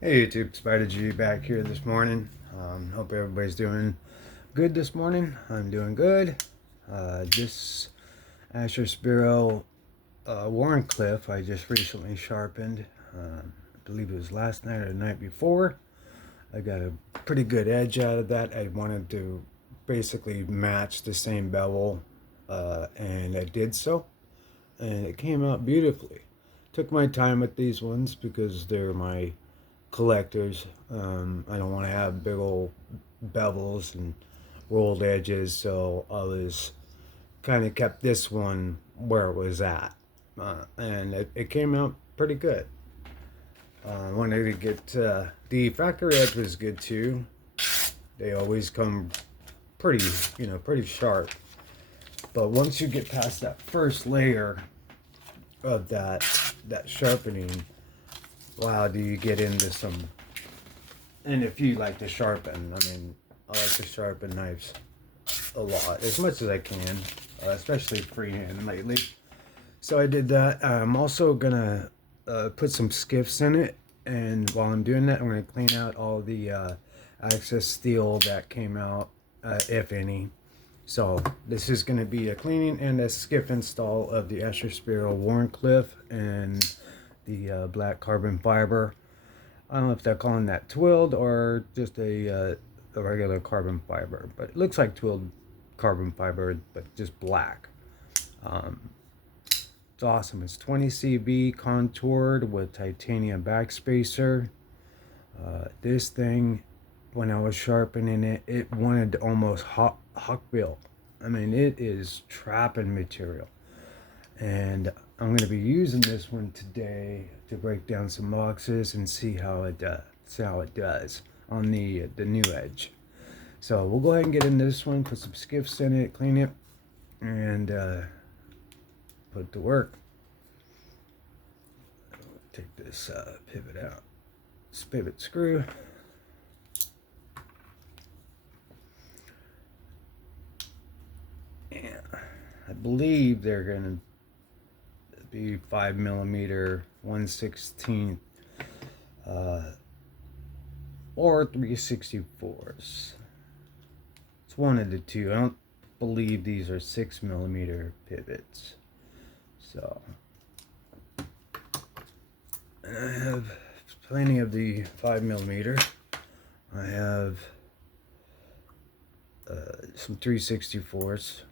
Hey YouTube, Spider G back here this morning. Hope everybody's doing good this morning. I'm doing good. This Asher Spiro Warren Cliff I just recently sharpened. I believe it was last night or the night before. I got a pretty good edge out of that. I wanted to basically match the same bevel, and I did so, and it came out beautifully. Took my time with these ones because they're my collectors. I don't want to have big old bevels and rolled edges, so I was kind of kept this one where it was at, and it came out pretty good. I wanted to get the factory edge was good too. They always come pretty, pretty sharp. But once you get past that first layer of that sharpening, wow, do you get into some. And if you like to sharpen, I mean, I like to sharpen knives a lot, as much as I can, especially freehand lately. So I did that. I'm also gonna put some skiffs in it, and while I'm doing that, I'm gonna clean out all the excess steel that came out, if any. So this is gonna be a cleaning and a skiff install of the Escher Spiro Warncliffe and the black carbon fiber. I don't know if they're calling that twilled or just a regular carbon fiber, but it looks like twilled carbon fiber, but just black. Um, it's awesome. It's 20 CV contoured with titanium backspacer. This thing, when I was sharpening it, it wanted to almost huckbill. I mean, it is trapping material. And I'm going to be using this one today to break down some boxes and see how it does on the new edge. So we'll go ahead and get into this one, put some skiffs in it, clean it, and put it to work. Take this pivot out, this pivot screw. And I believe they're going to be 5 millimeter 1/16 or 3/64. It's one of the two. I don't believe these are 6 millimeter pivots. So, and I have plenty of the 5 millimeter. I have some 3/64s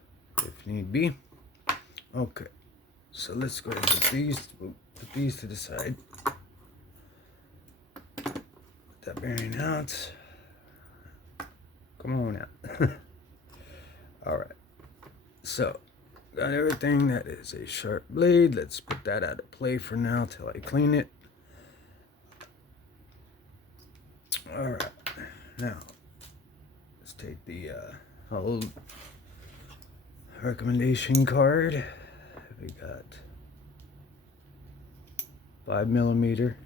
if need be. Okay, so let's go ahead and put these to the side. Put that bearing out. Come on out. All right. So, got everything that is a sharp blade. Let's put that out of play for now till I clean it. All right. Now, let's take the old recommendation card. We got 5 millimeter,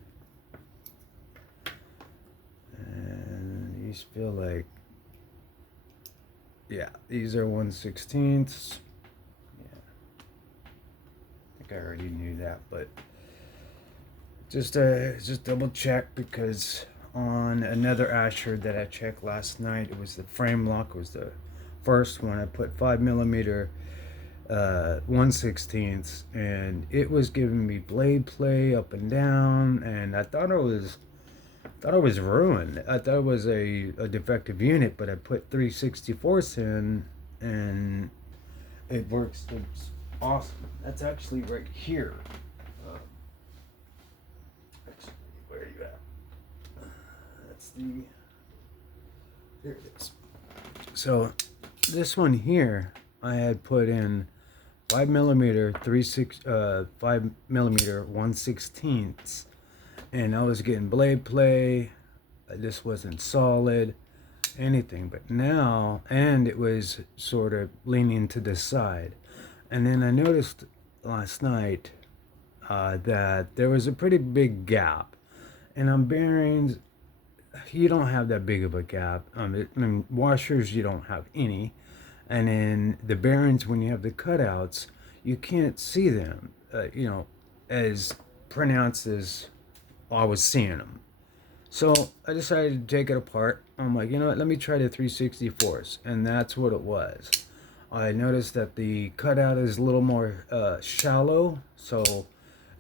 and these feel like, yeah, these are 1/16. Yeah, I think I already knew that, but just double check, because on another Asher that I checked last night, it was the frame lock, was the first one. I put 5 millimeter 1/16, and it was giving me blade play up and down, and I thought it was ruined. I thought it was a defective unit, but I put 3/64 in, and it works. It's awesome. That's actually right here. Um, actually, where are you at? That's the. There it is. So this one here, I had put in 5 millimeter 5 millimeter 1/16, and I was getting blade play. This wasn't solid, anything. But now, and it was sort of leaning to the side. And then I noticed last night that there was a pretty big gap. And on bearings, you don't have that big of a gap. I mean, washers, you don't have any. And then the bearings, when you have the cutouts, you can't see them, as pronounced as I was seeing them. So I decided to take it apart. I'm like, you know what, let me try the 364s. And that's what it was. I noticed that the cutout is a little more shallow. So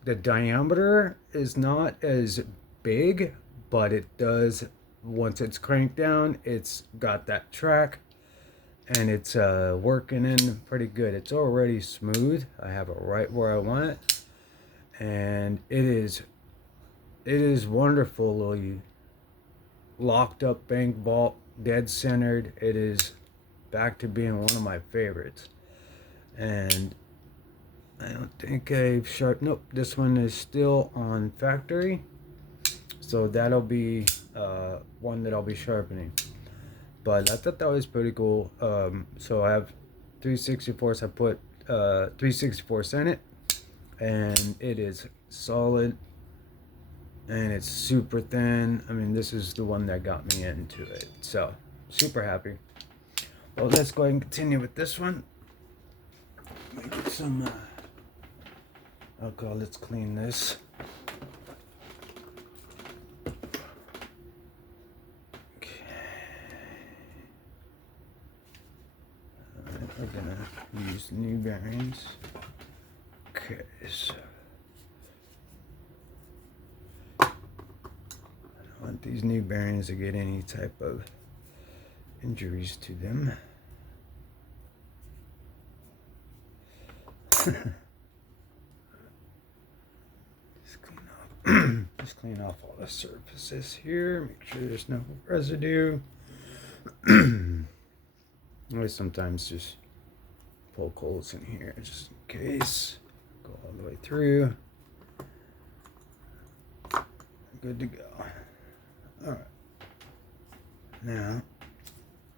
the diameter is not as big, but it does, once it's cranked down, it's got that track and it's working in pretty good. It's already smooth. I have it right where I want it. And it is wonderfully locked up bank vault, dead centered. It is back to being one of my favorites. And I don't think I've sharp. Nope, this one is still on factory. So that'll be one that I'll be sharpening. But I thought that was pretty cool. So I have 364s. I put 364s in it, and it is solid, and it's super thin. I mean, this is the one that got me into it. So super happy. Well, let's go ahead and continue with this one. Let me get some alcohol. Let's clean this. Okay. Alright, we're gonna use new bearings. Okay, so I don't want these new bearings to get any type of injuries to them. Just clean off all the surfaces here. Make sure there's no residue. I sometimes just poke holes in here just in case. Go all the way through. Good to go. Alright. Now,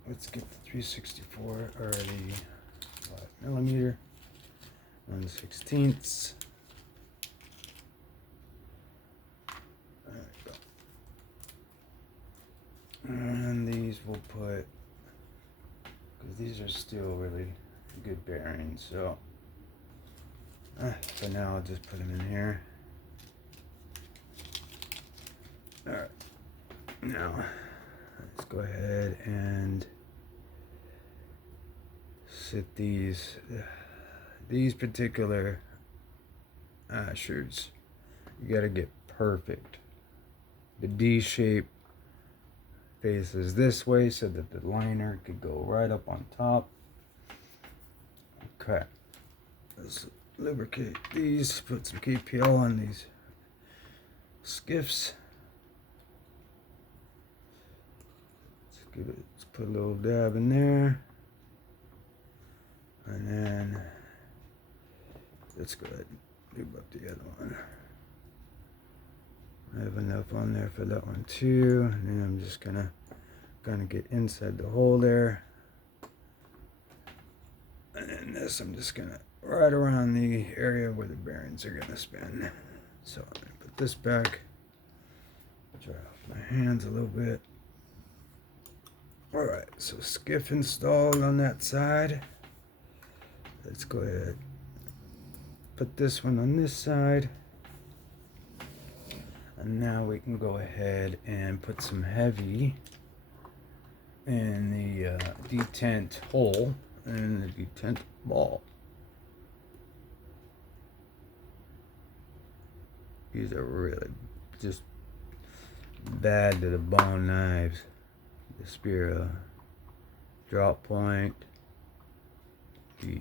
let's get the 364 or the 5mm, 1/16. There we go. And these we'll put, because these are still really good bearings, so for now I'll just put them in here. Alright, now let's go ahead and sit these particular ashers. You gotta get perfect. The D shape faces this way so that the liner could go right up on top. Okay, let's lubricate these, put some KPL on these skiffs. Let's put a little dab in there. And then let's go ahead and lube up the other one. I have enough on there for that one too. And then I'm just gonna get inside the hole there. And then this, I'm just gonna right around the area where the bearings are gonna spin. So I'm gonna put this back, dry off my hands a little bit. Alright, so skiff installed on that side. Let's go ahead, put this one on this side. And now we can go ahead and put some heavy in the detent hole and the detent ball. These are really just bad to the bone knives. The Spiro drop point, the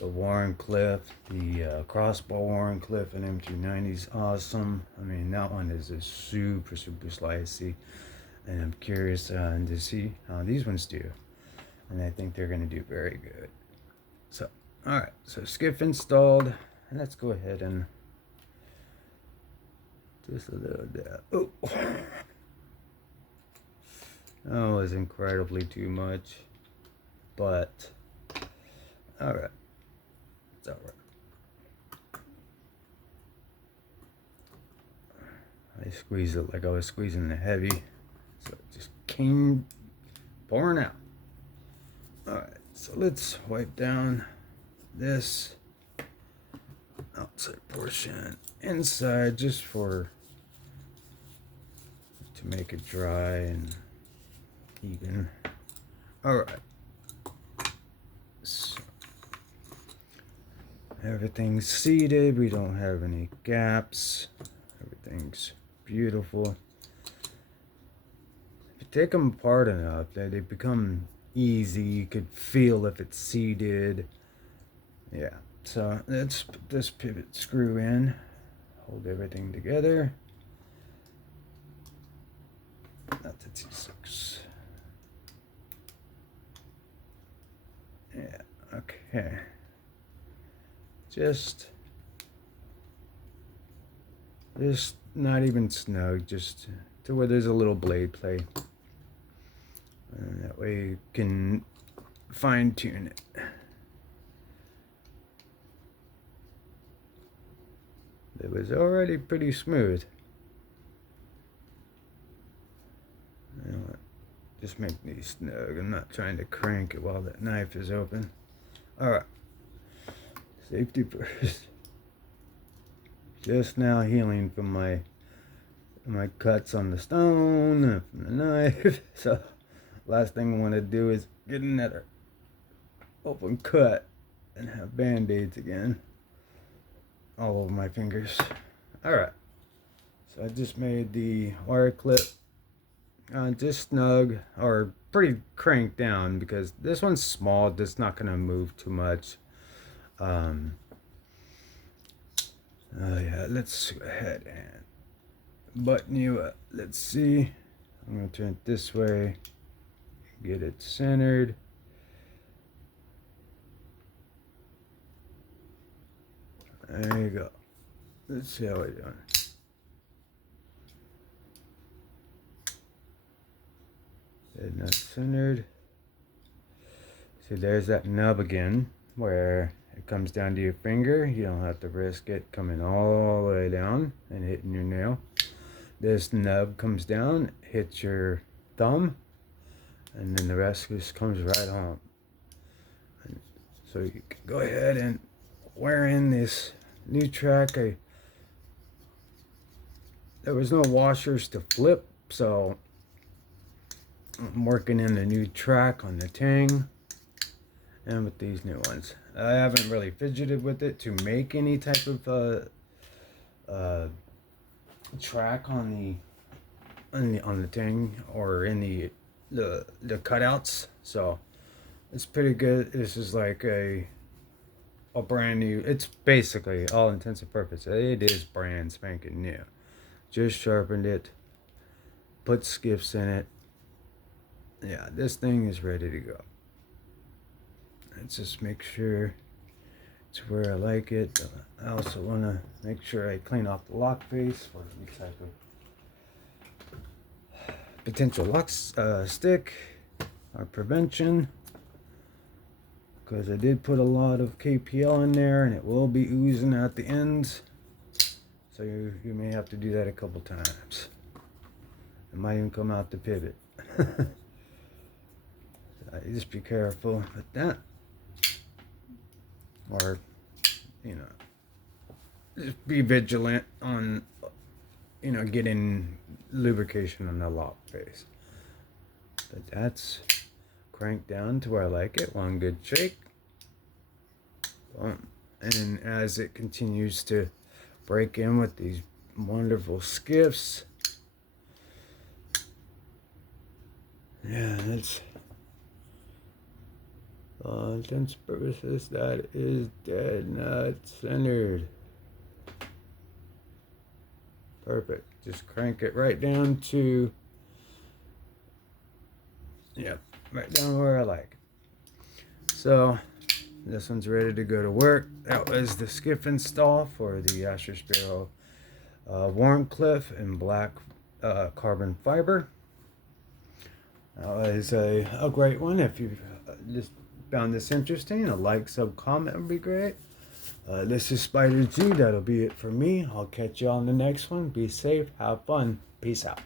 Warncliffe, the crossbow Warncliffe and M290 is awesome. I mean, that one is a super slicey, and I'm curious to see how these ones do, and I think they're going to do very good. So, all right, so skiff installed, and let's go ahead and just a little dab. Oh, that was incredibly too much, but all right. It's all right. I squeezed it like I was squeezing the heavy, so it just came pouring out. All right, so let's wipe down this outside portion inside just for to make it dry and even. Alright. So, everything's seated. We don't have any gaps. Everything's beautiful. If you take them apart enough, they become easy. You could feel if it's seated. Yeah. So let's put this pivot screw in. Hold everything together. Not the T6. Yeah. Okay. Just not even snug, just to where there's a little blade play. And that way you can fine tune it. It was already pretty smooth. You know what? Just make these snug. I'm not trying to crank it while that knife is open. Alright. Safety first. Just now healing from my cuts on the stone and from the knife. So last thing I want to do is get another open cut and have band-aids again all over my fingers. Alright. So I just made the wire clip just snug or pretty cranked down because this one's small. It's not going to move too much. Yeah, let's go ahead and button you up. Let's see. I'm going to turn it this way. Get it centered. There you go. Let's see how we're doing. It's not centered. See, there's that nub again where it comes down to your finger. You don't have to risk it coming all the way down and hitting your nail. This nub comes down, hits your thumb, and then the rest just comes right home. And so you can go ahead and wear in this new track. There was no washers to flip, so I'm working in the new track on the Tang and with these new ones. I haven't really fidgeted with it to make any type of track on the Tang or in the cutouts, so it's pretty good. This is like a brand new. It's basically all intents and purposes. It is brand spanking new. Just sharpened it, put skiffs in it. Yeah, this thing is ready to go. Let's just make sure it's where I like it. I also want to make sure I clean off the lock face for any type of potential lock stick or prevention, because I did put a lot of KPL in there and it will be oozing at the ends, so you may have to do that a couple times. It might even come out the pivot. Just be careful with that, or just be vigilant on getting lubrication on the lock face. But that's cranked down to where I like it. One good shake. Boom. And as it continues to break in with these wonderful skiffs, yeah, that's all intents and purposes, that is dead nut centered. Perfect. Just crank it right down to, yep, right down where I like it. So this one's ready to go to work. That was the skiff install for the Spiro Warnny in black carbon fiber. That was a great one. If you just found this interesting, a like, sub, comment would be great. This is Spider G. That'll be it for me. I'll catch you on the next one. Be safe. Have fun. Peace out.